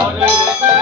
হরে